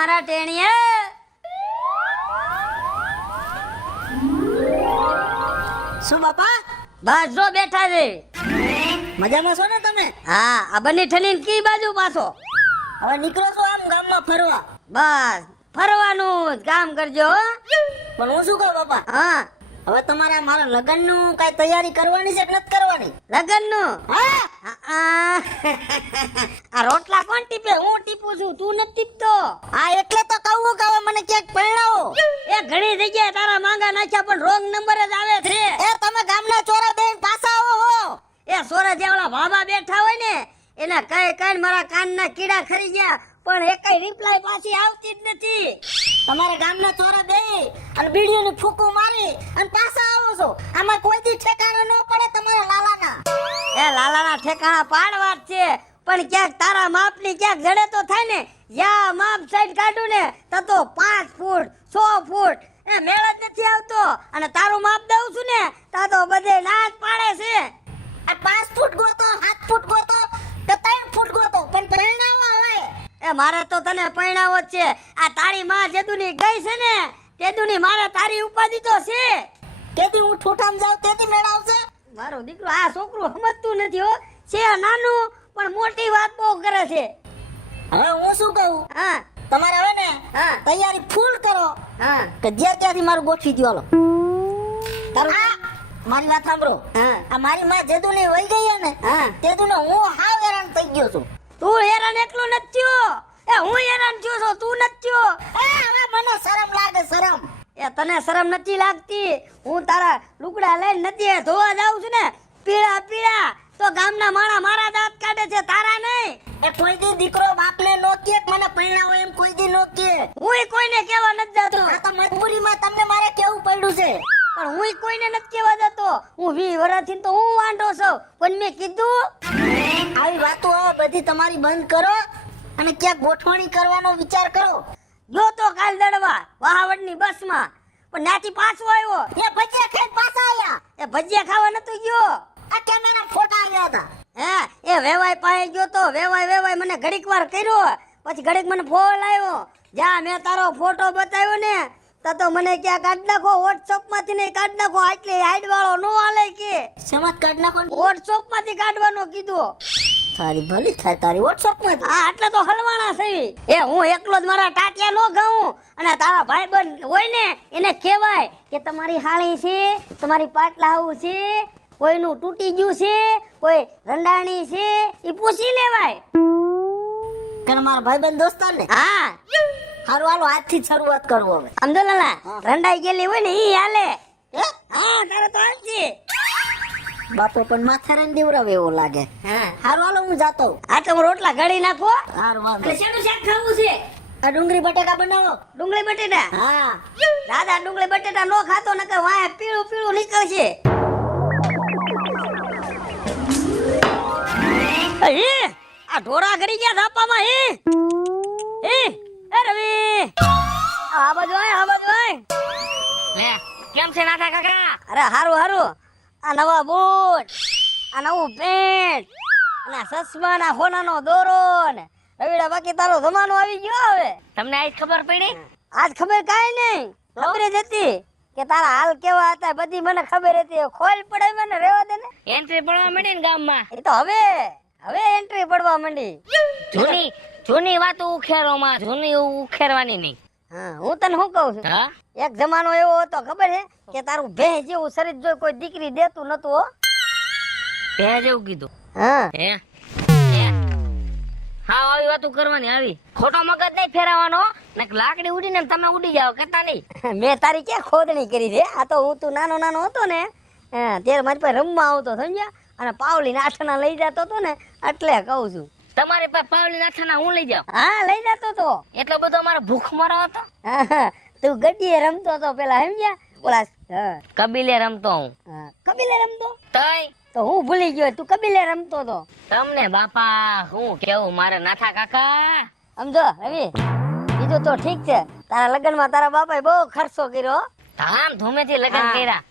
મારા ટેણીયા. શું બાપા બસ જો બેઠા છે. મજામાં છો ને તમે? હા આ બંને ઠલીને કી બાજુ પાછો? હવે નીકળો છો આમ ગામમાં ફરવા? બસ ફરવાનું જ કામ કરજો હો. પણ હું શું કહું બાપા, હા હવે તમારે મારા લગ્નનું કઈ તૈયારી કરવાની છે કે નથી કરવાની? લગનનું? હા આ રોટલા કોણ ટીપે? હું ટીપું છું, તું નથી ટીપતો. આ એટલે તો કહું કે હવે મને ક્યાંક પરણાવો. એ ઘણી જગ્યાએ તારા માંગા નાખ્યા પણ રોંગ નંબર જ આવે છે. એ તમે ગામના ચોરા બેન પાછા આવો હો. એ સોરા જેવડા ભાભા બેઠા હોય ને એના કઈ કઈ મારા કાનના કીડા ખરી ગયા પણ એકય રિપ્લાય પાછી આવતી જ નથી. તમારા ગામના ચોરા બે અને બીડીઓની ફૂંકો મારી અને પાછા આવો છો. આમાં કોઈ દી ઠેકાણો ન પડે તમારા લાલાના. એ લાલાના ઠેકાણા પાડવા જ છે પણ ક્યાંક તારા માપની ક્યાંક જડે તો થાય ને. યા માપ સાઈડ કાઢું ને તો 5 ફૂટ 6 ફૂટ એ મેળ જ નથી આવતો અને તારું માપ દઉં છું ને તો બધે ના જ પાડે છે. આ 5 ફૂટ ગોતો 7 ફૂટ ગોતો કે 3 ફૂટ ગોતો પણ પરણાવો હવે. એ મારે તો તને પરણાવો જ છે. આ તારી માં જેદુની ગઈ છે ને તેદુની મારે તારી ઉપાધિ તો છે. તેથી હું ઠોઠામ જાઉં તેથી મેળ આવશે. મારો દીકરો આ છોકરું સમજતું નથી હો. છે નાનું પણ મોટી વાત બહુ કરે છે. હવે હું શું કહું, હા તમારે હવે ને હા તૈયારી ફૂલ કરો હા કે જ્યાં ત્યાંથી મારું ગોઠવી દો. હાલો તારું મારી વાત સાંભળો. હા આ મારી માં જેદુની વહી ગઈ ને હા તેદુને હું હાવ હેરાન થઈ ગયો છું. તું હેરાન એકલું નથી થયો. એ હું હેરાન થયો છું, તું નથી થયો. એ હવે મને શરમ લાગે શરમ. એ તને શરમ નથી લાગતી? હું તારા લુગડા લઈને નદીએ ધોવા જાઉં છું ને પીળા પીળા તો ગામના માણા મારા દાંત કાઢે છે, તારા નહીં. એ કોઈ દી દીકરો બાપને નો કે મને પરણાવો એમ કોઈ દી નો કે. હુંય કોઈને કહેવા નથી જતો આ તો મજબૂરીમાં તમને મારે કેવું પડ્યું છે. પણ હુંય કોઈને નથી કહેવા જતો. હું 20 વર્ષથી તો હું વાંઢો છું પણ મેં કીધું. આવી વાતો હવે બધી તમારી બંધ કરો અને ક્યાંક ગોઠવણી કરવાનો વિચાર કરો. જો તો કાલ દડવા વહાવડની બસમાં પણ નાથી પાછો આવ્યો. એ ભજીયા ખાઈ પાછા આયા. એ ભજીયા ખાવા નતો ગયો. આ કેમેરા ફોટા આવ્યા હતા. હે એ વેવાય પાસે ગયો તો વેવાય મને ઘડીક વાર કર્યો પછી ઘડીક મને ફોન આવ્યો. જા મેં તારો ફોટો બતાવ્યો ને તો મને ક્યાં કાઢ નાખો વોટ્સઅપ માંથી નહીં કાઢ નાખો. આટલી હાઈટ વાળો નો હાલે કે સમાજ કાઢ નાખો. વોટ્સઅપ માંથી કાઢવાનો કીધું. તારી ભલી થાય તારી વોટ્સઅપ માં. હા એટલે તો હલવાણા છે. એ હું એકલો જ મારા ટાટિયા નો ગાઉં અને તારા ભાઈબંધ હોય ને એને કહેવાય કે તમારી હાળી છે, તમારી પાટલા આવું છે, કોઈનું તૂટી ગયું છે, કોઈ રંડાણી છે, એ પૂછી લેવાય. કે મારા ભાઈબંધ દોસ્તાર ને. હા હારું હાલો આજથી શરૂઆત કરવો હવે. સમજો લાલા રંડાઈ ગયેલી હોય ને ઈ હાલે. હા તારે તો હાલશે. બાપો પણ માથા રન દેવરાવે એવો લાગે. હા હારું હાલો હું જાતો. આ તો રોટલા ઘડી નાખો. હારું વાંધો. શેનું શાક ખાવું છે? આ ડુંગળી બટેકા બનાવો. ડુંગળી બટેટા? હા દાદા ડુંગળી બટેટા નો ખાતો નકર વાય પીળું પીળું નીકળશે. એ આ ઢોરા ઘડી ગયા ધાપામાં. એ રવિ આ બાજુ આય લે કેમ છે નાથા કાકા? અરે હારું આ નવા બૂટ, આ નવું પેન્ટ અને સસમા ના હોનાનો દોરો ને રવિડા બાકી તારો જમાનો આવી ગયો. હવે તમને આજ ખબર પડી? આજ ખબર કાઈ નહીં, ખબર જ હતી કે તારા હાલ કેવા હતા બધી મને ખબર હતી. ખોલ પડે મને રેવા દે ને. એન્ટ્રી પડવા માંડી ને ગામમાં. એ તો હવે એન્ટ્રી પડવા માંડી. જૂની વાતો ઉખેરોમાં જૂની ઉખેરવાની નહીં. હા હું તને શું કહું છું, એક જમાનો એવો હતો ખબર છે કે તારું ભેં જેવું શરીર જોઈ કોઈ દીકરી દેતું નતું. હો ભેં જેવું કીધું? હા હા આવી વાતો કરવાની. આવી ખોટો મગજ નહીં ફેરવાનો ને લાકડી ઉડીને તમે ઉડી જાવ કેતા નહીં. મેં તારી ક્યાં ખોદણી કરી છે? આ તો હું તું નાનો હતો ને ત્યારે મારી પાસે રમવા આવતો સમજ્યા અને પાવલી નાઠાના લઈ જતો હતો ને એટલે કહું છું. તમારી પાસે પાવલી નાઠાના હું લઈ જાઉં? હા લઈ જતો તો. એટલો બધો મારો ભૂખ મરો હતો. તું ગડીએ રમતો તો પેલા સમજ્યા ઓલા કબીલે રમતો હું. કબીલે રમતો તો હું ભૂલી ગયો તું કબીલે રમતો તો. તમને બાપા હું કેવું મારે નાથા કાકા. સમજો રવિ બીજું તો ઠીક છે તારા લગ્નમાં તારા બાપાએ બહુ ખર્ચો કર્યો. ધામ ધૂમેથી લગ્ન કર્યા.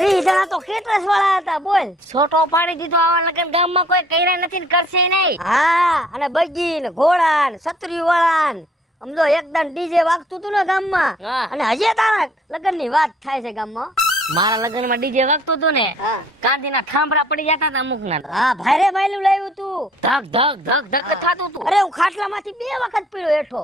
20 જણા તો કેટરસ વાળા હતા બોલ. છોટો પાડી દીધો. આવા લગ્ન ગામમાં કોઈ કર્યા નથી ને કરશે નહીં. હા અને બગી ને ઘોડા ને છત્રી વાળા ને સમજો એકદમ ડીજે વાગતું તું ને ગામમાં હા. અને હજી તારા લગ્નની વાત થાય છે ગામમાં. મારા લગ્નમાં ડીજે વાગતું હતું ને હા કાંદીના થાંભલા પડી જતા હતા અમુક ના હા ભાઈરે ભાઈલું લાવ્યું તું. ધક ધક ધક ધક થતું હતું. અરે હું ખાટલામાંથી 2 વખત પીડ્યો હેઠો.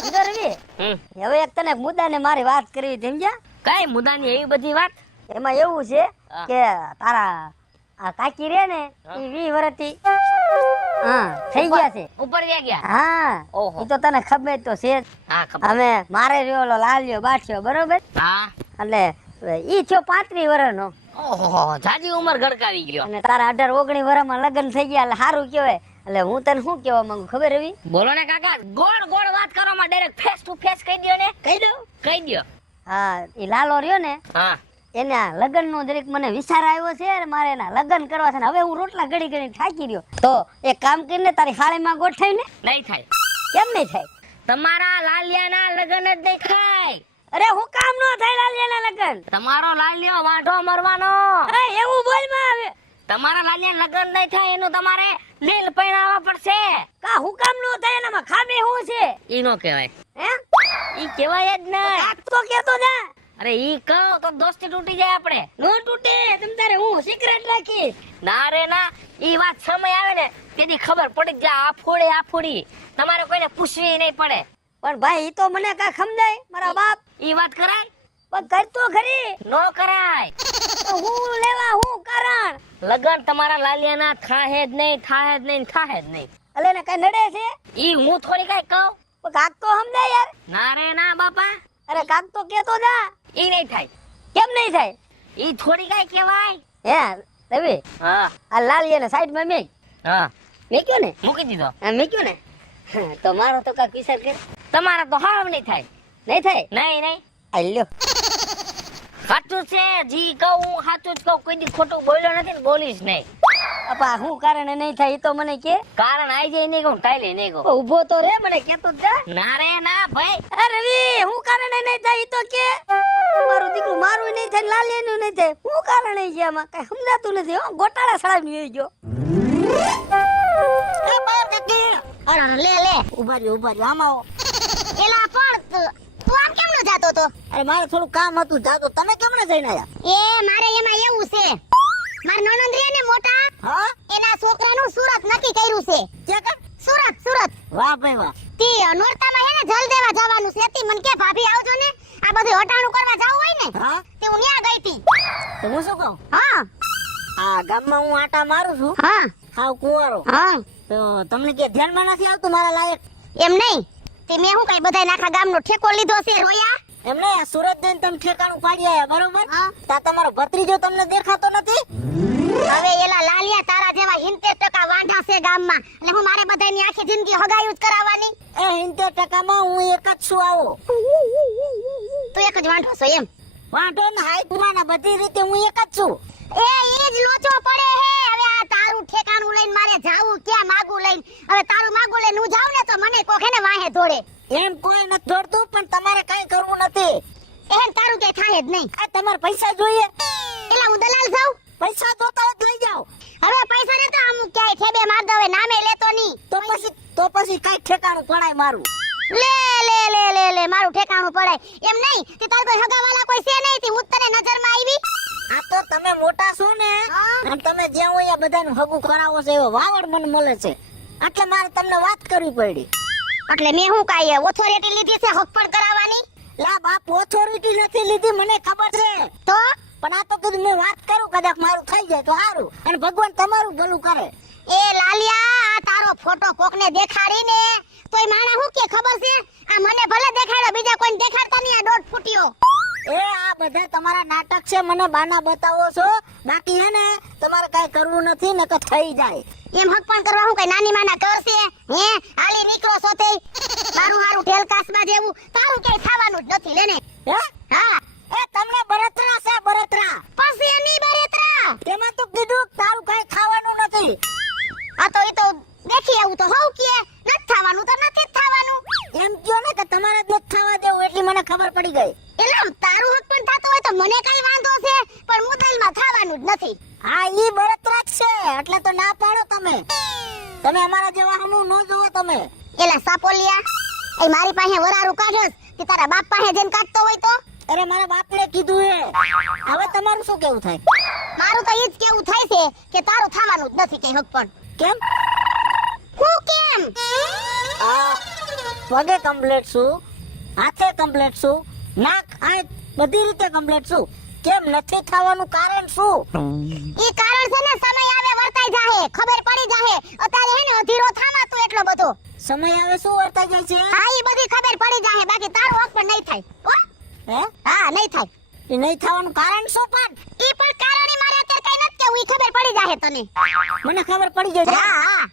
સમજો રવિ? હમ. હવે એક તને મુદ્દાને મારી વાત કરવી હતી, સમજ્યા? કઈ મુદ્દાની એવી બધી વાત? એમાં એવું છે હા. કે તારા આ કાકી રે ને ઈ 20 વર્ષથી હા થઈ ગયા છે. ઉપર વ્યા ગયા. હા ઓહો. ઈ તો તને ખબર તો છે જ. હા ખબર. હવે મારે રહ્યો ઓલો લાલ્યો બાઠ્યો બરોબર, હા. એટલે ઈ થયો 35 વર્ષનો ઓહો જાજી ઉંમર ગડકાવી ગયો. અને તારા 18 19 વર્ષમાં લગ્ન થઈ ગયા એટલે સારું કહેવાય. એટલે હું તને શું કહેવા માંગુ ખબર રવિ? બોલો ને કાકા, ગોળ ગોળ વાત કરો માં ડાયરેક્ટ ફેસ ટુ ફેસ કહી દ્યો ને. કહી દઉં? કહી દ્યો. હા ઈ લાલો રહ્યો ને હા. એના લગ્ન નો દરેક મને વિચાર આવ્યો છે અને મારે એના લગ્ન કરવા છે ને હવે હું રોટલા ઘડી ઘડી થાકી રહ્યો. તો એક કામ કરીને તારી થાળીમાં ગોઠવી ને. નહીં થાય. કેમ નહીં થાય? તમારા લાલિયાના લગ્ન જ નહીં થાય. અરે હું કામ નો થાય લાલિયાના લગ્ન? તમારો લાલિયો વાંઢો મરવાનો. અરે એવું બોલ માં આવે. તમારા લાલિયા લગ્ન નહીં થાય એનું તમારે લીલ પહેરાવવા પડશે. કા હું કામ નો થાય એનામાં ખામી હું છે? ઈ નો કહેવાય. હે ઈ કહેવાય જ નહીં. કાક તો કેતો જા. અરે ઈ કહો તો દોસ્તી તૂટી જાય આપણે. નો તૂટે તમ તારે હું સિક્રેટ રાખીશ. ના રે ના, ઈ વાત સમય આવે ને તેથી ખબર પડી જ જાય. આ ફોડી તમારે કોઈને પૂછવી નહીં પડે. પણ ભાઈ ઈ તો મને કા સમજાય મારા બાપ. ઈ વાત કરાય? પણ કરતો ખરી. નો કરાય. તો હું લેવા હું કારણ? લગન તમારા લાલિયાના થાહે જ નહીં, થાહે જ નહીં, થાહે જ નહીં. અલે ને કઈ નડે છે? ઈ હું થોડી કઈ કહું? પણ કાક તો સમજાય યાર. ના રે ના બાપા, અરે કાક તો કેતો જા. ઈ નહીં થાય. કેમ નહીં થાય? ઈ થોડી કઈ કહેવાય. હે રવિ હા આ લાલિયાને સાઈડમાં મેક. હા મેક્યો ને? મૂકી દીધો. હા મેક્યો ને? હા, તો મારો તો કાક વિચાર કર. તમારા તો હાવ નહીં થાય. નહીં થાય? નહીં નહીં. આ લ્યો. સાચું છે, જી કહું હું સાચું જ કહું. કોઈ દી ખોટું બોલ્યો નથી ને બોલીશ નહીં. અપા હું કારણે નહીં થાય ઈ તો મને કે. કારણ આઈ જાય નહીં કહું, ટાઈલે નહીં કહું. ઊભો તો રે મને કેતો જા. ના રે ના ભાઈ. અરે રવિ હું કારણે નહીં થાય ઈ તો કે. મારું દીકરું મારું નહીં થાય લાલિયાનું નહીં થાય. હું કારણે છે આમાં કઈ સમજાતું નથી હો. ગોટાળા સળાવી આવી ગયો. એ બાર કાકી. અરે લે લે ઉભા રહ્યો આમાં આવો. એલા પણ તું આમ કેમ ન જાતો તો? અરે મારે થોડું કામ હતું જાતો. તમે કેમ ન જઈને આયા? એ મારે એમાં એવું છે, માર નણંદ રે ને મોટા, હા, એના છોકરાનું સુરત નક્કી કર્યું છે. કે સુરત. વાહ ભાઈ વાહ. તી નોરતામાં એને જલ દેવા જવાનું છે. તી મને કે ભાભી આવજો ને, આ બધું હટાણું કરવા જાવું હોય ને. હા, તે હું ન્યા ગઈ તી. તો હું શું કહું? હા, આ ગામમાં હું આટા મારું છું. હા, હાવ કુવારો. હા, તો તમને કે ધ્યાનમાં નથી આવતું મારા લાયક? એમ નહીં, તે મેં હું કઈ બધાય નાખા ગામનો ઠેકો લીધો છે રોયા. એમને સુરત જઈને તમે ઠેકાણું પાડી આયા બરોબર? તા તમારો ભત્રીજો તમને દેખાતો નથી? હવે એલા લાલિયા તારા જેવા 70% વાંઢા છે ગામમાં, એટલે હું મારે બધાયની આખી જિંદગી હગાયું જ કરાવવાની? એ 70% માં હું એક જ છું. આવો તું એક જ વાંઢો છો એમ? વાંઢો ને હાઈટમાં ને બધી રીતે હું એક જ છું. એ ઈ જ લોચો પડે હે. હવે આ તારું ઠેકાણું લઈને મારે જાવું ક્યાં માગું લઈને? હવે તારું માગું લઈને હું જાઉં ને તો મને કોક હે ને વાહે દોડે. એમ કોઈ નથી દોડતું, પણ તમારે કઈ કરવું નથી. એમ તારું કે થાય જ નહીં. આ તમારે પૈસા જોઈએ? એલા હું દલાલ જાઉં? પૈસા જોતા હોય તો લઈ જાઓ. હવે પૈસા ને તો અમુક ક્યાંય ઠેબે માર દવે, નામે લેતો નહીં. તો પછી કઈ ઠેકાણું પડાય મારું? લે મારું ઠેકાણું પડાય એમ નહીં. તે તાર કોઈ હગાવાલા કોઈ છે નહીં, તે હું તને નજરમાં આવી. આ તો તમે મોટા છો ને, અને તમે જ્યાં હોય બધાનું હગું કરાવો છો એવો વાવડ મને મળે છે, એટલે મારે તમને વાત કરવી પડી. એટલે મેં હું કાઈ ઓથોરિટી લીધી છે હક પણ કરાવવાની? લા બાપ, ઓથોરિટી નથી લીધી, મને ખબર છે. તો પણ આ તો કીધું મેં વાત કરું, કદાચ મારું થઈ જાય તો સારું, અને ભગવાન તમારું ભલું કરે. એ લાલિયા, આ તારો ફોટો કોકને દેખાડીને તોય માણા હું કે ખબર છે, આ મને ભલે દેખાડ્યો, બીજા કોઈને દેખાડતા નહીં. આ દોઢ ફૂટ્યો. એ આ બધા તમારા નાટક છે, મને બાના બતાવો છો. બાકી હે ને તમારે કઈ કરવું નથી ને કે થઈ જાય એમ. હક પણ કરવા હું કઈ નાની માના કરશે? હે હાલી નીકળો સોતે તારું હારું ઢેલકાસમાં જેવું તારું કઈ થવાનું જ નથી. લેને હે હા, એ તમને બરતરા છે બરતરા. પછી એની બરતરા તેમાં તો કીધું તારું કઈ ખાવાનું નથી. આ તો ઈ તો દેખી આવું તો હોવ કે નથી થવાનું તો નથી થવાનું. એમ કયો ને કે તમારે જ નથી થવા દેવું, એટલી મને ખબર પડી ગઈ. એટલે તારું હક પણ થાતો હોય તો મને કઈ વાંધો છે, પણ મુદલમાં થવાનું જ નથી. હા ઈ બળતરા જ છે, એટલે તો ના પાડો તમે. તમે અમારા જેવા હમું ન જોવો તમે. એલા સાપોલિયા, એ મારી પાસે વરારું કાઢસ કે તારા બાપ પાસે જઈને કાઢતો હોય તો? અરે મારા બાપને કીધું હે. હવે તમારું શું કેવું થાય? મારું તો ઈ જ કેવું થાય છે કે તારું થવાનું જ નથી કઈ હક પણ. કેમ? હું કેમ? આ પગે કમ્પ્લીટ છું, હાથે કમ્પ્લીટ છું, નાક આંખ બધી રીતે કમ્પ્લીટ છું. કેમ નથી થવાનું કારણ શું? ઈ કારણ છે ને સમય આવે વર્તાઈ જાહે, ખબર પડી જાહે. અત્યારે હે ને અધીરો થામા તું એટલો બધો. સમય આવે શું વર્તાઈ જાય છે? હા ઈ બધી ખબર પડી જાહે, બાકી તારું હક પણ નહીં થાય. હો? હે? હા નહીં થાય. એ નહીં થવાનું કારણ શું પણ? ઈ પણ કારણ ઈ મારે અત્યારે કઈ નથી કેવું, ઈ ખબર પડી જાહે તને. મને ખબર પડી જાય છે. હા હા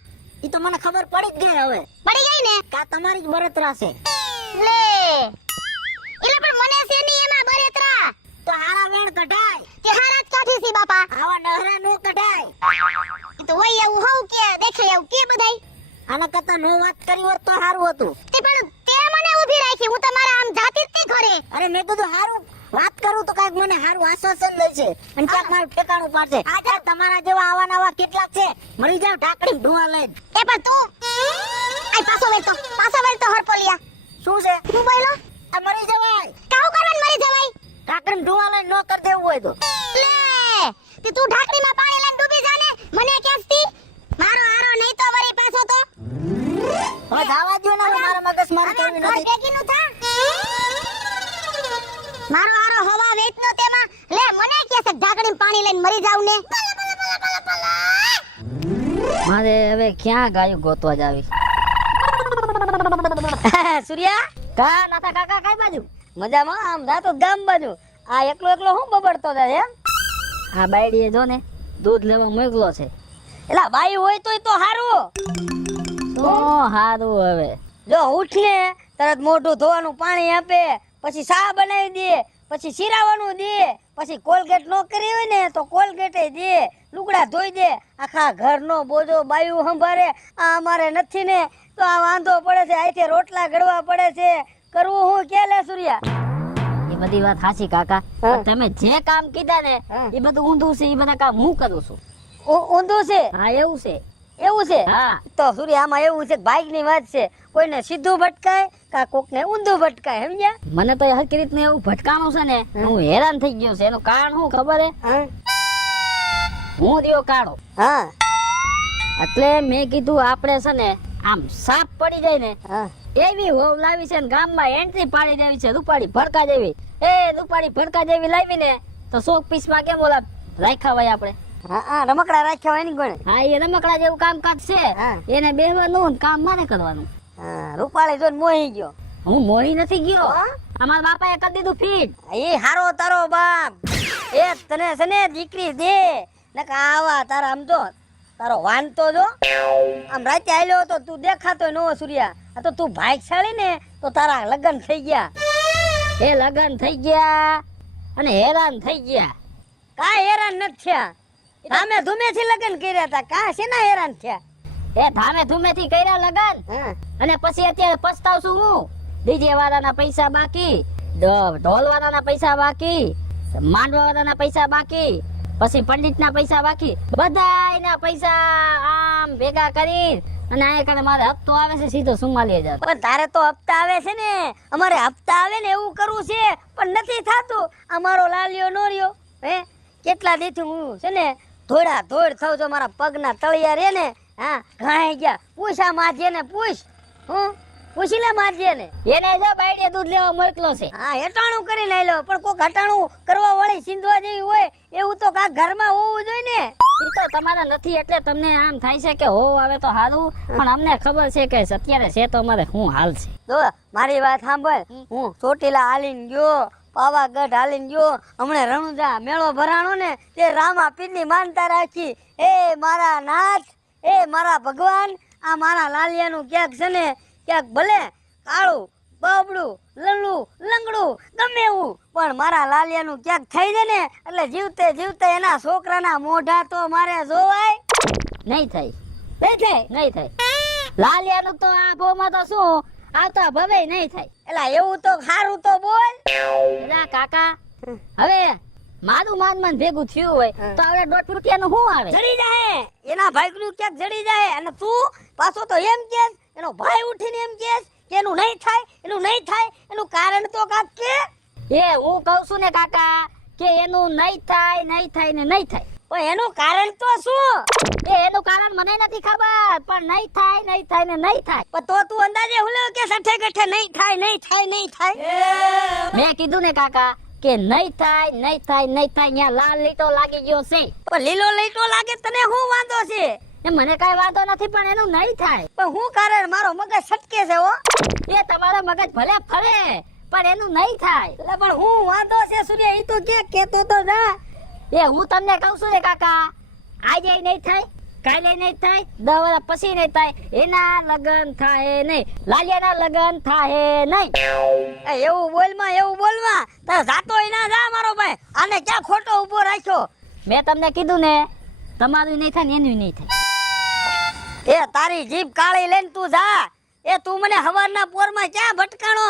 ઈ તો મને ખબર પડી જ ગઈ હવે. પડી ગઈ ને. કા તમારી જ બળતરા છે. લે એટલે પણ મને છે ની એમાં બળતરા. તો હારા વેણ કઢાય. તે હારા જ કાઢી છી બાપા. આવા નહરા નો કઢાય. ઈ તો હોય એવું હોવ કે દેખે એવું કે બધાય. આના કરતા નો વાત કરી હોત તો સારું હતું. તે પણ તે મને ઊભી રાખી, હું તમારા આમ જાતી જ નહીં ઘરે. અરે મેં કીધું હારું વાત કરું તો કાંઈક મને હારું આશ્વાસન લે છે અને ક્યાંક મારું ઠેકાણું પાડશે. આ તમારા જેવા આવા નવા કેટલાક છે, મરી જાવ ઢાંકણી ધુઆ લઈને. એ પણ તું આય પાછો વેલતો હરપોલિયા. શું છે? હું બોલો આ મરી જવાય. કાઉ કરવાનું મરી જવાય. ઢાંકણી ધુઆ લઈને નો કરી દેવું હોય તો. લે તે તું ઢાકણીમાં પાણી લઈને ડૂબી જા ને, મને ક્યાંથી મારો હારો નહીં તો વરી પાછો તો. હવે જાવા દ્યો ને, હવે મારા મગજ મારી કરવી ઘર નથી. ભેગીનું થા. મારો હારો હવા વેચનો તેમાં લે મને કે છે ઢાકણીમાં પાણી લઈને મરી જાવ ને. મારે હવે ક્યાં ગાયું ગોતવા જાવી? સૂર્યા કા નાથા કાકા કઈ બાજુ? મજામાં? આમ જાતો ગામ બાજુ. આ એકલો એકલો હું બબડતો જાય એમ? આ બાયડીએ જો ને દૂધ લેવા મોકલો છે. એલા બાઈ હોય તોય તો હારું. શું હારું હવે? જો ઉઠ ને તરત મોઢું ધોવાનું પાણી આપે, પછી ચા બનાવી દે, પછી શીરાવાનું દે, પછી કોલગેટ નો કરી હોય ને તો કોલગેટે દે, લુગડા ધોઈ દે, આખા ઘરનો બોજો બાયું સંભાળે. આ અમારે નથી ને તો આ વાંધો પડે છે, આઈથી રોટલા ઘડવા પડે છે. કરવું હું કે લે સૂર્યા? એ બધી વાત સાચી કાકા, હા. તમે જે કામ કીધા ને હા. એ બધું ઊંધું છે. એ બધા કામ હું કરું છું. ઊંધું છે? હા એવું છે. એવું છે? હા. તો સૂર્યા આમાં એવું છે, ભાગ ની વાત છે. કોઈને સીધું ભટકાય કા કોકને ઊંધું ભટકાય, સમજ્યા? મને તો હરકી રીતનું એવું ભટકાણું છે ને, હું હેરાન થઈ ગયો છે. એનું કારણ શું ખબર હે? હા હું રહ્યો કાળો, હા એટલે મેં કીધું આપણે છે ને આમ સાપ પડી જાય ને હા એવી હોવ લાવી છે ને ગામમાં એન્ટ્રી પાડી દેવી છે. રૂપાળી ભડકા જેવી. રૂપાળી ભડકા જેવી લાવી ને તો 100 પીસમાં કેમ ઓલા રાખ્યા હોય આપણે. હા રમકડા રાખ્યા હોય ને કોણે? હા એ રમકડા જેવું કામકાજ છે. હા. એને બેહવાનું ને કામ મારે કરવાનું. હા રૂપાળી જોઈને મોહી ગયો. હું મોડી નથી ગયો. હા? અમારા બાપાએ કરી દીધું ફીટ. એ હારો તારો બાપ. એ તને છે ને દીકરી દે નકા આવા તારા આમ તો તારો વાંધતો જો આમ રાતે આલ્યો તો તું દેખાતો નો સૂર્યા. આ તો તું ભાગશાળી ને તો તારા લગ્ન થઈ ગયા. એ લગન થઈ ગયા અને હેરાન થઈ ગયા. કાંઈ હેરાન નથી થયા. અમે ધૂમેથી લગ્ન કર્યા હતા. કા શેના હેરાન થયા? એ ધામે ધૂમેથી કર્યા લગન હા અને પછી અત્યારે પસ્તાવશું હું. ડીજે વાળાના પૈસા બાકી, ઢોલ વાળાના પૈસા બાકી, માંડવા વાળાના પૈસા બાકી, પછી પંડિતના પૈસા બાકી, બધાયના પૈસા આમ ભેગા કરી અને આ કણે મારે હપ્તો આવે છે સીધો 44,000. પણ તારે તો હપ્તા આવે છે ને, અમારે હપ્તા આવે ને એવું કરવું છે પણ નથી થાતું. અમારો લાલિયો નો રહ્યો હે કેટલા દીથી હું છે ને ધોળા ધોળ થઉં છું. મારા પગના તળિયા રે ને હા ઘાઈ ગયા. પૂછ આ માધ્ય ને પૂછ. હું પૂછી લે માધ્ય ને. એને જો બાયડીએ દૂધ લેવા મોકલો છે. હા હેટાણું કરી લઈ લો પણ કોક હટાણું કરવા વાળી સિંધવા જેવી હોય એવું તો કાંક ઘરમાં હોવું જોઈએ ને. ઈ તો તમારા નથી એટલે તમને આમ થાય છે કે હો આવે તો સારું, પણ અમને ખબર છે કે અત્યારે છે તો અમારે શું હાલ છે. જો મારી વાત સાંભળ. હું ચોટીલા હાલીને ગયો, પાવાગઢ હાલીને ગયો. હમણે રણુજા મેળો ભરાણો ને તે રામા પીરની માનતા રાખી. એ મારા નાથ, એ મારા ભગવાન, આ મારા લાલિયાનું ક્યાંક છે ને ક્યાંક ભલે કાળું બબડું લલ્લું લંગડું ગમે એવું પણ મારા લાલિયાનું ક્યાંક થઈ જાય ને એટલે જીવતે જીવતે એના છોકરાના મોઢા તો મારે જોવાય નહીં થાય, નહીં થાય. લાલિયાનું તો આ ભોમાં તો શું આવતા ભવે નહીં થાય. એલા એવું તો સારું તો બોલ. એલા કાકા હવે મારું માન ભેગું થયું હોય તો આપણે 1.5 રૂપિયાનું શું આવે? જડી જાય એના ભાઈનું ક્યાંક જડી જાય અને તું પાછો તો એમ કેસ એનો ભાઈ ઉઠીને એમ કેસ કે એનું નહીં થાય એનું નહીં થાય એનું કારણ તો કાક કે એ હું કહું છું ને કાકા કે એનું નહીં થાય નહીં થાય ને નહીં થાય. પણ એનું કારણ તો શું એનું કારણ મને નથી ખબર પણ નહીં થાય નહીં થાય ને નહીં થાય. પણ તો તું અંદાજે હું લેવું કે સઠે ગઠે નહીં થાય નહીં થાય નહીં થાય મેં કીધું ને કાકા કે નહીં થાય નહીં થાય નહીં થાય. અહીંયા લાલ લીટો લાગી ગયો છે. પણ લીલો લઈટો લાગે તને શું વાંધો છે એ મને કઈ વાંધો નથી પણ એનું નહીં થાય. પણ હું કારણ મારો મગજ છટકે છે હો એ તમારો મગજ ભલે ફરે પણ એનું નહીં થાય. એટલે પણ હું વાંધો છે સૂર્ય ઈ તો કે કેતો તો જા એ હું તમને કહું છું ને કાકા આજે નહીં થાય કાલે નહીં થાય 10 વર્ષ પછી નહીં થાય. એના લગન થાય નહીં લાલિયાના લગન થાય નહીં. એ એવું બોલમાં તારે જાતોય ના જા મારો ભાઈ આને ક્યાં ખોટો ઊભો રાખ્યો મેં તમને કીધું ને તમારું નહીં થાય ને એનું નહીં થાય. એ તારી જીભ કાળી લઈને તું જા એ તું મને હવારના પોરમાં ક્યાં ભટકાણો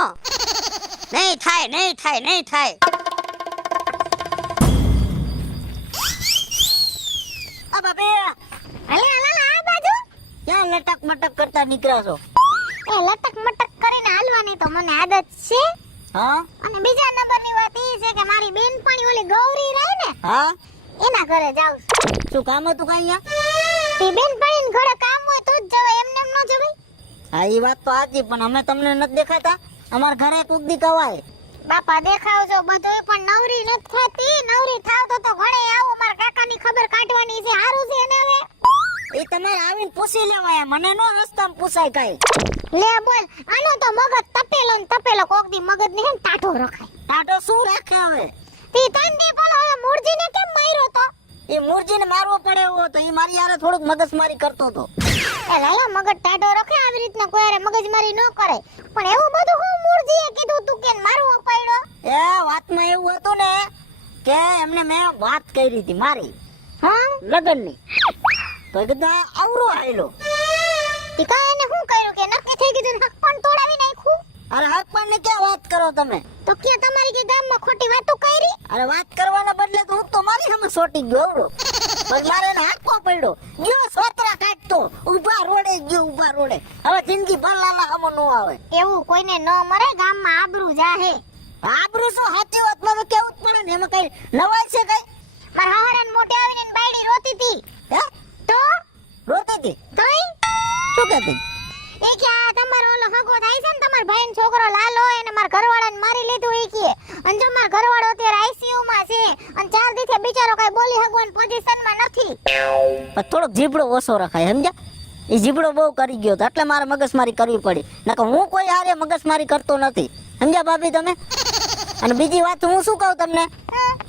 નહીં થાય નહીં થાય નહીં થાય આ બાબે અલે આ બાજુ ક્યાં લટક મટક કરતા નીકળ્યા છો? એ લટક મટક કરીને હાલવાની તો મને આદત છે. હા અને બીજા નંબરની વાત એ છે કે મારી બેનપણી ઓલી ગૌરી રહે ને હા એના ઘરે જાઉં છું. શું કામ હતું કઈ અહીંયા? તે બેનપણીને ઘરે કામ હોય તો જ જવાય એમને એમ ન જવાય. હા એ વાત તો સાચી પણ અમે તમને નથી દેખાતા. અમારા ઘરે કોક દી કવાય. બાપા દેખાવ છો બધું પણ નવરી નથી થતી. નવરી થાવ તો ઘણે આવો મારા કાકાની ખબર કાઢવાની છે. હારું છે ને હવે એ તમારે આવીને પૂછી લેવાય મને નો રસ્તામાં પૂછાય કઈ. લે બોલ આનો તો મગજ તપેલો ને તપેલો કોક દી મગજ ને હેમ ટાઢો રખાય. ટાટો શું રાખે હવે? તી તંદી બોલ હવે મૂળજીને કેમ માર્યો તો? એ મૂર્જીને મારવો પડે એવો હતો. એ મારી યારે થોડુંક મગજમારી કરતો હતો. એ લાલા મગજ ટાઢો રખે આવી રીતના કોઈ હારે મગજમારી ન કરે. પણ એવું બધું હું મૂળજીએ કીધું તું કે મારવો પડ્યો. એ વાતમાં એવું હતું ને કે એમને મેં વાત કરી હતી મારી હા લગનની. તો એ કીધું આવરો આયલો. તી કાંઈ એને શું કર્યું કે નક્કી થઈ ગયું ને હક પણ તોડાવી નાખ્યું? અરે હક પણ ને ક્યાં વાત કરો તમે? તો કે તમારી કે ગામમાં ખોટી વાતો કરી? અરે વાત કરવાના બદલે તો હું તો મારી સામે સોટી ગયો આવરો. બસ મારે એને હાંકવો પડ્યો. ગયો સોતરા કાઢતો ઊભા રોડે ગયો ઊભા રોડે. હવે જિંદગી ભર લાલા હમો નો આવે. એવું કોઈને ન મરે ગામમાં આબરૂ જાહે. આબરૂ શું સાચી વાત માં કેવું જ પડે ને એમાં કઈ નવાઈ છે કઈ? મારા હાહરાને મોટે આવીને એની બાયડી રોતી હતી. હે તો રોતી હતી? તોય શું કહેતી? એ કે આ તમારો ઓલો હગો થાય છે ને તમાર ભાઈનો છોકરો લાલો એને માર ઘરવાળાને મારી લીધું એ કે. અને જો માર ઘરવાળો અત્યારે આઈસીયુ માં છે અને 4 દિવસે બિચારો કઈ બોલી હગવાની પોઝિશનમાં નથી. પણ થોડોક જીબડો ઓછો રખાય સમજ્યા? એ જીબડો બહુ કરી ગયો તો એટલે મારે મગજમારી કરવી પડી. નકર હું કોઈ હારે મગજમારી કરતો નથી. સમજ્યા ભાભી તમે? અને બીજી વાત હું શું કહું તમને,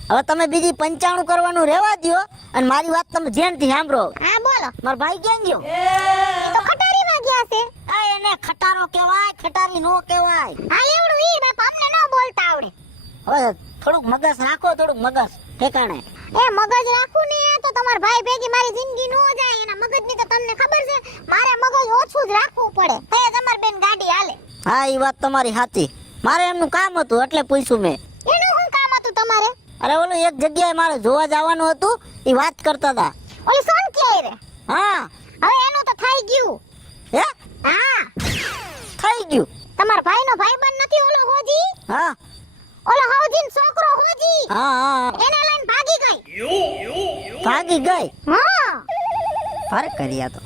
હવે તમે બીજી 95 કરવાનું રહેવા દ્યો અને મારી વાત તમે ધ્યાનથી સાંભળો. હા બોલો. મારો ભાઈ ક્યાં ગયો? એ તો ખટારીમાં ગયા છે. આ એને ખટારો કહેવાય, ખટારી નો કહેવાય. હાલ એવડું ઈ બાપ અમને ન બોલતા આવડે. હવે થોડુંક મગજ રાખો, થોડુંક મગજ ઠેકાણે. એ મગજ રાખું ને તો તમાર ભાઈ ભેગી મારી જિંદગી નો જાય. એના મગજની તો તમને ખબર છે મારે મગજ ઓછું જ રાખવું પડે. તય તમાર બેન ગાડી હાલે. હા એ વાત તમારી સાચી. મારે એમનું કામ હતું એટલે પૂછ્યું મેં. એનું શું કામ હતું તમારે? અરે ઓલું એક જગ્યાએ મારે જોવા જવાનું હતું, એ વાત કરતા હતા. ઓલી સોન ક્યાં રે? હા હવે એનું તો થઈ ગયું. હે હા થઈ ગયું. તમાર ભાઈનો ભાઈબંધ નથી ઓલો હોજી? હા ઓલો હોજીનો છોકરો હોજી હા હા એને લઈને ભાગી ગઈ. ભાગી ગઈ. હા ફરક કર્યા તો.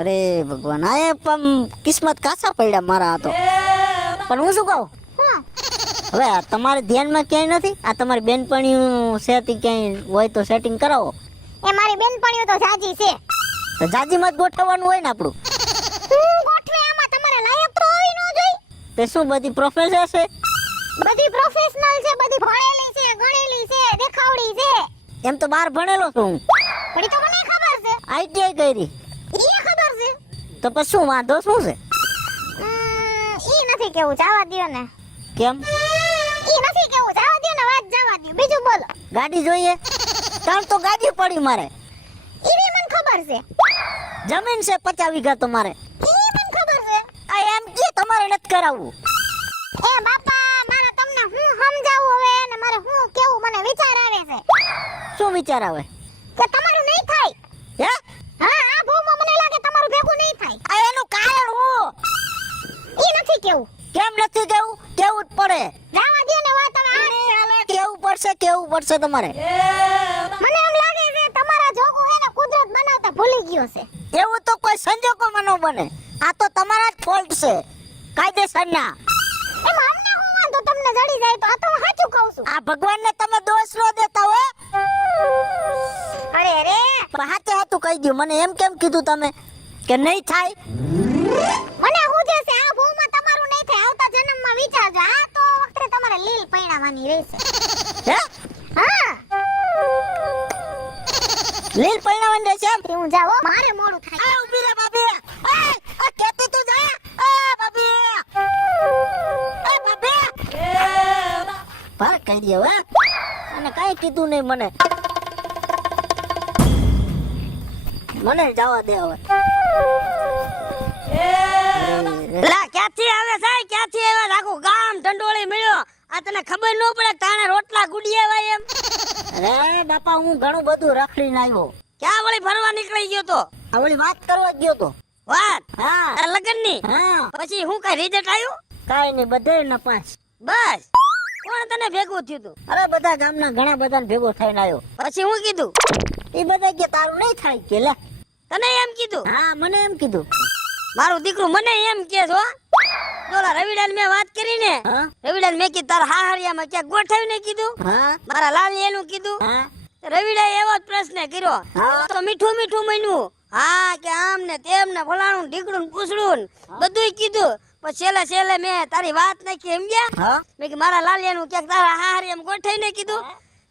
અરે ભગવાન, આ પણ કિસ્મત કાસા પડ્યા મારા આ તો. પણ હું શું કહું, હા હવે આ તમારે ધ્યાનમાં ક્યાંય નથી? આ તમારી બેનપણીઓ સેટિંગ ક્યાંય હોય તો સેટિંગ કરાવો. એ મારી બેનપણીઓ તો જાજી છે. તો જાજીમાં જ ગોઠવવાનું હોય ને આપણું. હું ગોઠવે આમાં તમારે લાયક તો હોવી ન જોઈ. તે શું બધી પ્રોફેસર છે? બધી પ્રોફેશનલ છે, બધી ભણેલી છે, ગણેલી છે, દેખાવડી છે. એમ તો બહાર ભણેલો છું હું. પણ ઈ તો મને ખબર છે. આઈટીઆઈ કરી. ઈ ખબર છે. તો પછી શું વાંધો શું છે? ઈ નથી કેવું, જવા દ્યો ને. કેમ? ઈ નથી કેવું, જવા દ્યો ને, વાત જવા દ્યો. બીજું બોલો. ગાડી જોઈએ? તાર તો ગાડી પડી મારે. ઈ બી મને ખબર છે. જમીન છે 50 વીઘા તમારે. ઈ મને ખબર છે. આ એમ કે તમારે નથી કરાવવું. એ બાપા મારે તમને હું સમજાવું હવે અને મારે હું કેવું મને વિચાર આવે છે શું વિચાર આવે? કે તમારું નહીં થાય. હે હા આ ભૂમાં મને લાગે તમારું ભેગું નહીં થાય. આ એનું કારણ હું. ઈ નથી નથી કેવું. કેમ નથી કેવું? કેવું જ પડે. જાવા દે ને વાત હવે. કેવું પડશે તમારે. મને એમ લાગે છે તમારા જોગો એને કુદરત બનાવતા ભૂલી ગયો છે. એવું તો કોઈ સંજોગોમાં ન બને. આ તો તમારા જ ફોલ્ટ છે, કાયદેસરના. એમાં અમને શું વાંધો તમને જડી જાય તો? આ તો હું સાચું કહું છું. આ ભગવાનને તમે દોષ ન દેતા હો. અરે રે, હાચે હાચું કહી દઉં. મને એમ કેમ કીધું તમે કે નહીં થાય? મને શું જે છે આ ભૂમાં તમારું નહીં થાય. આવતા જન્મમાં વિચારજો. આ તો વખતે તમારે લીલ પૈણાવાની રહેશે. હે? હા, લીલ પૈણાવાની રહેશે એમ? હું જાવ હો, મારે મોડું થાય. આ ઊભી રે ભાભી. આ કેતી તું જા. આ ભાભી. આ ભાભી. ભાર કહી દે હવે. અને કાઈ કીધું નહીં મને. મને જવા દે હવે. લા ક્યાંથી આવે સાહેબ? ક્યાંથી આવ્યા? આખું ગામ ઢંડોળી મળ્યો. આ તને ખબર ન પડે તાણે રોટલા ગુડી આવ્યા એમ? અરે બાપા, હું ઘણું બધું રખડીને આવ્યો. ક્યાં વળી ફરવા નીકળી ગયો તો? આ ઓલી વાત કરવા ગયો તો. વાત હા તારા લગ્નની? હા, પછી હું કઈ રિઝલ્ટ આવ્યું? કાઈ નહીં, બધે નપાસ. બસ કોણ તને ભેગું થયું તું? અરે બધા ગામના ઘણા બધા ભેગો થઈને આવ્યો. પછી હું કીધું? એ બધા કે તારું નહીં થાય કે લે. તને એમ કીધું? હા, મને એમ કીધું. મારું દીકરું મને એમ કે છો. ઓલા રવિડાને મેં વાત કરી ને, હા રવિડાને મેં કીધું તારા હાહરિયામાં ક્યાંક ગોઠવીને કીધું, હા મારા લાલી એનું કીધું. હા રવિડાએ એવો જ પ્રશ્ન કર્યો. હા. તો મીઠું મીઠું મન્યું. હા કે આમ ને તેમ ને ફલાણું ઢીકડું ને પૂછડું ને બધુંય કીધું. પછી છેલ્લે મેં તારી વાત નાખી સમજ્યા. હા મેં કે મારા લાલિયાનું ક્યાંક તારા હાહરિયામાં ગોઠવીને કીધું.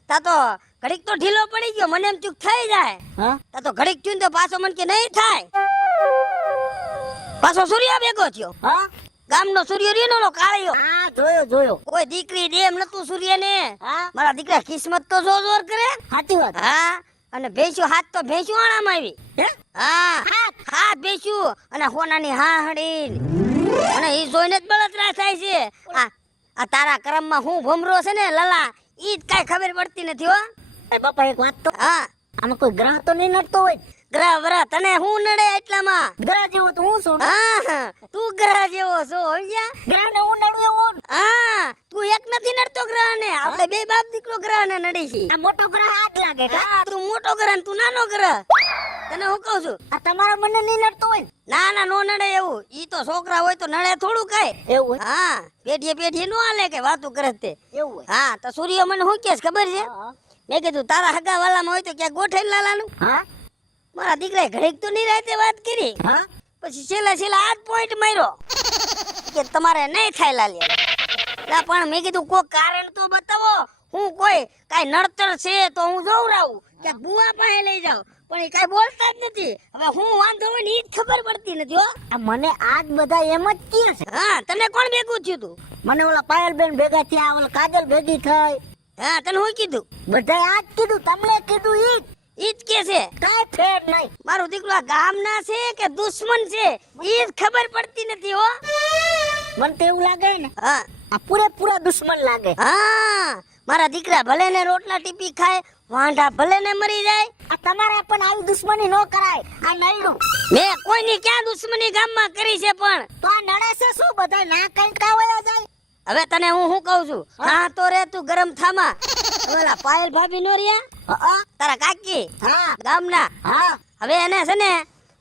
તા તો ઘડીક તો ઢીલો પડી ગયો. મને એમ ચૂક થઈ જાય. હા. તા તો ઘડીક થયું ને તો પાછો મને કે નહીં થાય. પાછો સૂર્ય ભેગો થયો. હા ગામનો સૂર્ય રહ્યો ને કાળિયો. હા, જોયો. કોઈ દીકરી દેમ નતું સૂર્ય ને. હા, મારા દીકરા કિસ્મત તો જોર કરે. સાચી વાત. હા, અને ભેંસ્યું હાથ તો ભેંસ્યું આણામાં આવી. હે? હા, હાથ ભેંસ્યું અને હોનાની હાહડી અને ઈ જોઈને જ બળતરા થાય છે. આ તારા કર્મમાં હું ભમરો છે ને લલા, ઈ જ કાઈ ખબર પડતી નથી હો. એ બાપા, એક વાત તો, હા, આમાં કોઈ ગ્રહ તો નહીં નડતો હોય? ગ્રહ વ્રહ તને હું નડે એટલામાં? ગ્રહ જેવો તો હું છું. હા, તું ગ્રહ જેવો છો સમજ્યા? ગ્રહ ને હું નડું એવું? હા, તું એક નથી નડતો ગ્રહ ને, આપણે બે બાપ દીકરો ગ્રહ ને નડી છે. આ મોટો ગ્રહ આ જ લાગે કા? હા, તું મોટો ગ્રહ ને તું નાનો ગ્રહ. તને હું કહું છું, આ તમારા મને નહીં નડતો હોય ને? ના ના નો નડે એવું. ઈ તો છોકરા હોય તો નડે થોડું કાય. એવું હોય? હા, પેઢીએ નો હાલે કે વાતું કરે તે. એવું હોય? હા, તો સૂર્ય મને શું કે ખબર છે? હા મેં કીધું તારા હગા વાલામાં હોય તો ક્યાં ગોઠેલ લાલાનું. હા મારા દીકરાએ ઘડીક તો નિરાંતે વાત કરી. હા. પછી છેલ્લા આ જ પોઈન્ટ માર્યો કે તમારે નહીં થાય લાલિયા. લા પણ મેં કીધું કોઈ કારણ તો બતાવો. હું કોઈ કાઈ નડતર છે તો હું જોવરાવું કે બુઆ પાસે લઈ જાઉં, પણ એ કાઈ બોલતા જ નથી. હવે હું વાંધો હોય ને ઈ જ ખબર પડતી નથી હો. આ મને આજ બધા એમ જ કહે છે. હા, તને કોણ ભેગું થયું તું? મને ઓલા પાયલબેન ભેગા થયા, ઓલા કાજલ ભેગી થઈ, હા, તને હું કીધું? બધા આજ કીધું. તમને કીધું ઈ ઈ જ કે છે. કાઈ ફેર નહીં. મારું દીકરું આ ગામના છે કે દુશ્મન છે ઈ જ ખબર પડતી નથી હો. મને તો એવું લાગે ને, હા આ પૂરેપૂરા દુશ્મન લાગે. હા, મારા દીકરા ભલે ને રોટલા ટીપી ખાય, વાંઢા ભલે ને મરી જાય. આ તમારે પણ આવી દુશ્મની ન કરાય. આ નડ્યું. મેં કોઈની ક્યાં દુશ્મની ગામમાં કરી છે? પણ તો આ નડે છે શું? બધા ના કઈ કાવયા જાય. હવે તને હું શું કહું છું, હા તો રે તું ગરમ થામા. ઓલા પાયલ ભાભી નો રહ્યા, હા તારા કાકી હા ગામના. હા હવે એને છે ને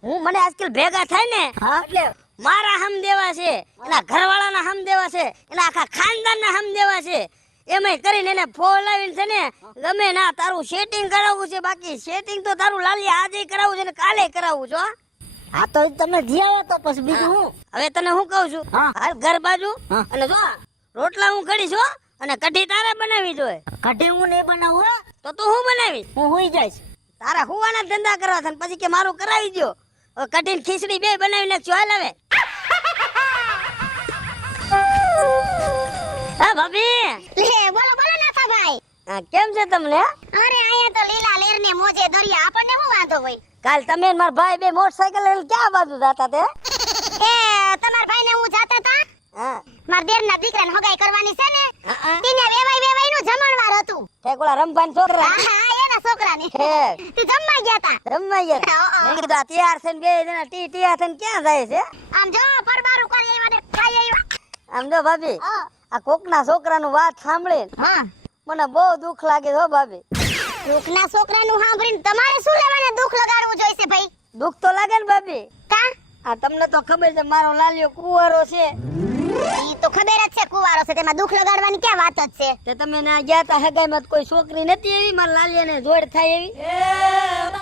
હું મને આજકાલ ભેગા થાય ને હા. એટલે મારા હમ દેવા છે, એના ઘરવાળાના હમ દેવા છે, એના આખા ખાનદાનના હમ દેવા છે. એમાંય કરીને એને ફોલાવીને છે ને ગમે ના તારું સેટિંગ કરાવવું છે. બાકી સેટિંગ તો તારું લાલી આજે કરાવવું છે ને કાલે કરાવવું છે હો. હા, તો તમે જીયાવો તો પછી બીજું હું. હવે તને હું કહું છું, હા. હાલ ઘર બાજુ હા. અને જો રોટલા હું ઘડીશ હો, અને કઢી તારે બનાવી જોઈએ. કઢી હું નહીં બનાવું હો. તો તું હું બનાવીશ? હું હોઈ જઈશ. તારા હુવાના ધંધા કરવા છે ને પછી કે મારું કરાવી દો. હવે કઢી ખીચડી બે બનાવી નાખજો. હાલ હવે. હા ભાભી. લે બોલો બોલો નાથા ભાઈ. હા, કેમ છે તમને? અરે અહીંયા તો લીલા લેર ને મોજે દરિયા, આપણને શું વાંધો હોય? કાલ તમે ને મારા ભાઈ બે મોટરસાઇકલ લઈને ક્યાં બાજુ જતા તે? એ તમાર ભાઈ ને હું જાતા તા, હા માર દેર ના દીકરાને હગાઈ કરવાની છે ને, હા. તેને વેવાઈ નું જમણવાર હતું. ઠેકોલા રમભાન છોકરા. હા, એના છોકરાને હે, તે જમવા ગયા તા. રમવા યાર. મેં કીધું આ તૈયાર થઈને બે જણા ટી ટી થઈને ક્યાં જાય છે? આમ જો પરબારું કરી આવ્યા ને ખાઈ આવ્યા. આમ જો ભાભી આ કોકના છોકરાનું વાત સાંભળે હા મને બહુ દુઃખ લાગે હો ભાભી. દુઃખના છોકરાનું સાંભળીને તમારે શું લેવાને દુઃખ લગાડવું જોઈશે ભાઈ? દુઃખ તો લાગે ને ભાભી. કા આ તમને તો ખબર છે મારો લાલિયો કુંવારો છે. ઈ તો ખબર જ છે કુવારો છે, તેમાં દુઃખ લગાડવાની ક્યાં વાત જ છે? તે તમે ના ગયા તા હગાઈમાં તો કોઈ છોકરી નથી એવી મારા લાલિયાને જોડ થાય એવી.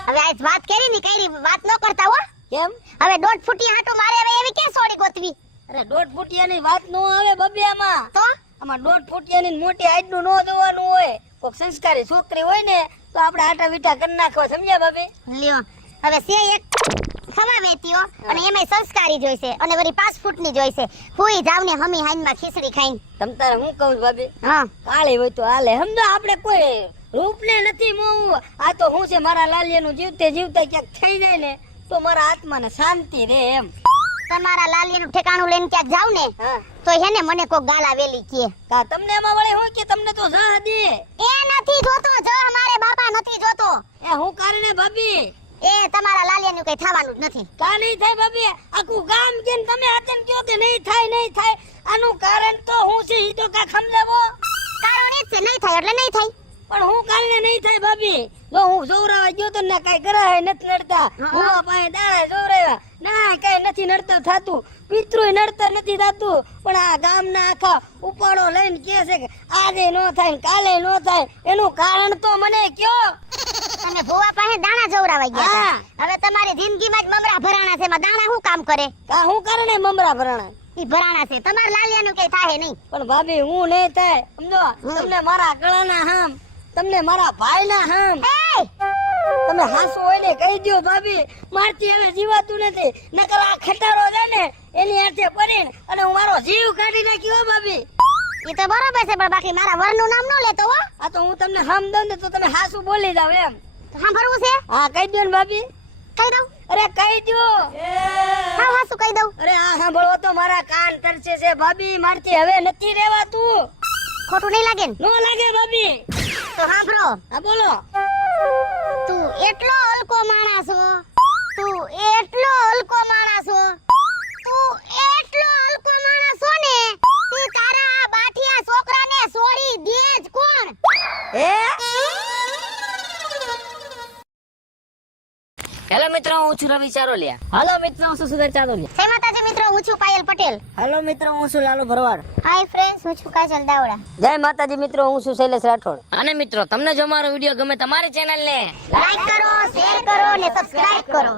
હવે આજ વાત કરી ની કઈ વાત ન કરતા હો. કેમ? હવે દોઢ ફૂટી હાટુ મારે હવે એવી ક્યાં સોડી ગોતવી? અરે દોઢ ફૂટિયાની વાત નો આવે બબે આમાં. તો આમાં દોઢ ફૂટિયાની મોટી હાઈટનું નો જોવાનું હોય. કોક સંસ્કારી છોકરી હોય ને તો આપણે આટા વીટા કરી નાખવા, સમજ્યા ભાભી? લ્યો હવે છે એક ખવા વેતીઓ અને એમાંય સંસ્કારી જોઈશે અને વળી 5 ફૂટની જોઈશે. હુઈ જાવ ને હમી હાઈનમાં ખીચડી ખાઈને. તમ તારે હું કહું છું ભાભી? હા કાળી હોય તો હાલે. સમજો આપણે કોઈ રૂપને નથી મોવું. આ તો હું છે મારા લાલિયાનું જીવતે જીવતા ક્યાંક થઈ જાય ને તો મારા આત્માને શાંતિ રહે એમ. તમારા લાલિયાનું ઠેકાણું લઈને ક્યાંક જાવ ને હા તો હેને મને કોક ગાલા વેલી કે કા તમને એમાં વળે હોય કે તમને તો જહ દે. એ નથી જોતો જ અમારે બાપા નથી જોતો. એ હું કારણે ભાભી? એ તમારા લાલિયાનું કઈ થવાનું જ નથી. કા નહીં થાય ભાભી? આખું ગામ કે તમે આતન કયો કે નહીં થાય નહીં થાય. આનું કારણ તો હું છે ઈ તો કા સમજાવો. કારણ એ જ છે નહીં થાય એટલે નહીં થાય. પણ હું કારણે નહીં થાય ભાભી? જો હું જોવરાવા ગયો તો ને કાઈ કરાય નથી નડતા. હું પાસે દાડા જોવરાવ્યા ના કાઈ નથી નડતર થાતું. પિતૃય નડતર નથી થાતું. પણ આ ગામના આખા ઉપાડો લઈને કહે છે કે આજે નો થાય ને કાલે નો થાય. એનું કારણ તો મને કયો. તમે ભોવા પાસે દાણા જોવરાવા ગયા હા. હતા. હવે તમારી જિંદગીમાં જ મમરા ભરાણા છે, એમાં દાણા શું કામ કરે? કા હું કારણે મમરા ભરાણા? ઈ ભરાણા છે. તમારા લાલિયાનું કઈ થાય નહીં. પણ ભાભી હું નહીં થાય. સમજો તમને મારા ગળાના હામ, તમને મારા ભાઈના હામ. એ તમે હાસુ હોય ને કહી દો ભાભી. મારથી હવે જીવાતું નથી. નકર આ ખટારો છે ને એની હાથે પડીને અને હું મારો જીવ કાઢી નાખ્યો હો ભાભી. ઈ તો બરોબર છે પણ બાકી મારા વરનું નામ ન લેતો હો. આ તો હું તમને હામ દઉં ને તો તમે હાસુ બોલી જાવ એમ. સાંભળવું છે? હા કહી દો ને ભાભી. કહી દઉં? અરે કહી દો. હા હા શું કહી દઉં? અરે આ સાંભળો તો મારા કાન તરસે છે ભાભી. મારથી હવે નથી રહેવાતું. ખોટું નહીં લાગે ને? નો લાગે ભાભી. તો સાંભળો, હા બોલો. તું એટલો હલકો માણસ છો, તું એટલો હલકો માણસ છો, તું એટલો હલકો માણસ છો ને તું તારા આ બાઠિયા છોકરાને છોડી દે જ કોણ? હે હેલો મિત્રો, હું છું રવિ ચારોલિયા. હાલો મિત્રો, હું છું સુધીર ચાંદોલિયા. જય માતાજી મિત્રો, હું છું પાયલ પટેલ. હેલો મિત્રો, હું છું લાલુ ભરવાડ. હાય ફ્રેન્ડ્સ, હું છું કાજલ દાવડા. જય માતાજી મિત્રો, હું છું શૈલેષ રાઠોડ. અને મિત્રો, તમને જો મારો વિડીયો ગમે તમારી ચેનલ ને લાઈક કરો, શેર કરો અને સબસ્ક્રાઇબ કરો.